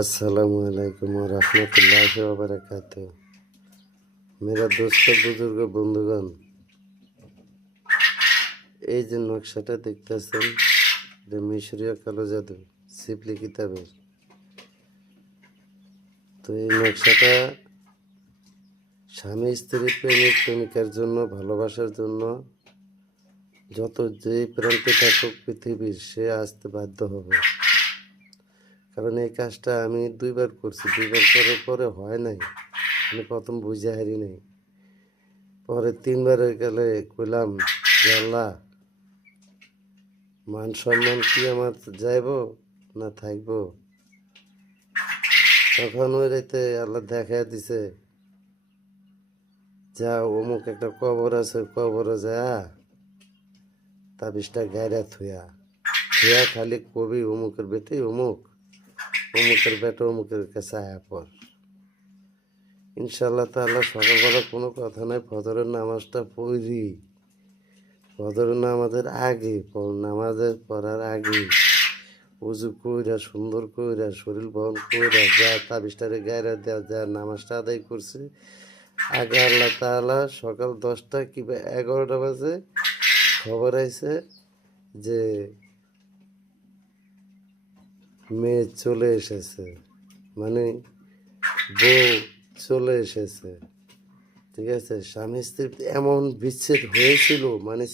अस्सलामुअलैकुम वरहमतुल्लाहि वबरकातुह। मेरा दोस्त बुजुर्ग बंधुगण, এই যে নকশাটা দেখতেছেন, এটা মিশরীয় কালো জাদু শিবলি কিতাবের। তো এই নকশাটা স্বামী স্ত্রী প্রেমিক প্রেমিকার জন্য, ভালোবাসার জন্য যত যেই প্রান্তে থাকুক পৃথিবীর, সে আসতে বাধ্য হবে। কারণ এই কাজটা আমি দুইবার করছি, দুইবার করার পরে হয় নাই। আমি প্রথম বুঝে হারি নাই, পরে তিনবার হয়ে গেলে কইলাম যে আল্লাহ, মান সম্মান কি আমার যাইব না থাকবো? তখন ওই রাইতে আল্লাহ দেখা দিছে, যা অমুক একটা কবর আছে, কবরে যা তাবিজটা গায়রা থুয়া থুয়া খালি কবি অমুকের বেটে অমুক, অমুকের বেটা অমুকের কাছে আয়া পর। ইনশাল্লাহ তাআলা সকালবেলা কোনো কথা নাই, ফজরের নামাজটা পড়ি, ফজরের নামাজের আগে, নামাজের পড়ার আগে উজু কইরা সুন্দর কইরা শরীর বহন কইরা যা তাবিজটারে গায়রা দেওয়া যা নামাজটা আদায় করছে। আগে আল্লাহ তাআলা সকাল 10টা কিংবা 11টা বাজে খবর আইছে যে মেয়ে চলে এসেছে, মানে বউ চলে এসেছে। ঠিক আছে, স্বামী স্ত্রী এমন বিচ্ছেদ হয়েছিল, মানে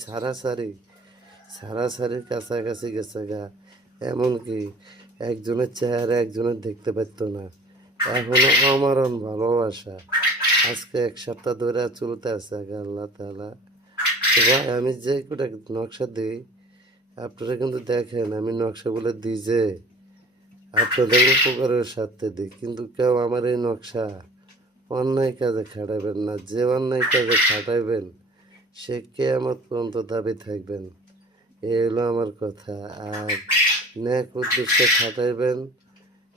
সারাসারির কাছাকাছি গেছে গা। এমনকি একজনের চেহারা একজনের দেখতে পারতো না। এখনো অমরণ ভালোবাসা আজকে 1 সপ্তাহ ধরে চলতে আছে। আগে আল্লাহ তাআলা, তো ভাই আমি যে কটা নকশা দিই আপনারা কিন্তু দেখেন, আমি নকশাগুলো দিই যে আপনাদের উপকারের স্বার্থে দিই, কিন্তু কেউ আমার এই নকশা অন্যায় কাজে খাটাবেন না। যে অন্যায় কাজে খাটাইবেন সে কিয়ামত পর্যন্ত দাবি থাকবেন। এই হলো আমার কথা। আর ন্যাক উদ্দেশ্যে খাটাইবেন,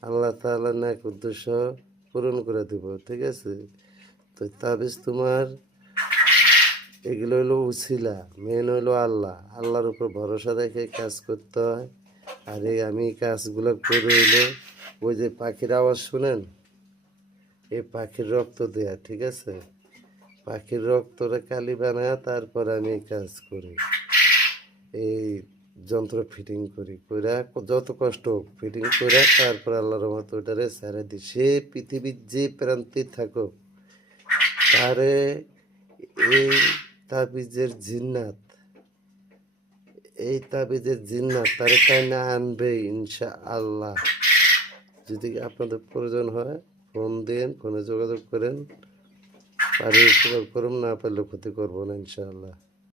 আল্লাহ তাআলা ন্যাক উদ্দেশ্য পূরণ করে দিব। ঠিক আছে, তো তাবিজ তোমার এগুলো হইলো উছিলা, মেন হইলো আল্লাহ। আল্লাহর উপর ভরসা রেখে কাজ করতে হয়। আর এই আমি কাজগুলো করে হইলো, ওই যে পাখির আওয়াজ শুনেন, এই পাখির রক্ত দেয়া। ঠিক আছে, পাখির রক্তটা কালি বানায় তারপর আমি এই কাজ করি, এই যন্ত্র ফিটিং করি, কইরা যত কষ্ট ফিটিং করে তারপর আল্লাহর রহমতে ওটারে ছেড়ে দিই। সে পৃথিবীর যে প্রান্তে থাকুক, তারে এই তাবিজের জিন্নাত, এই তাবিজের জিন্নাত তারে তাই না আনবে ইনশাআল্লাহ। যদি আপনাদের প্রয়োজন হয় ফোন দিন, ফোনে যোগাযোগ করেন। পারি উপকার করুন, না পারলে ক্ষতি করবো না ইনশাআল্লাহ।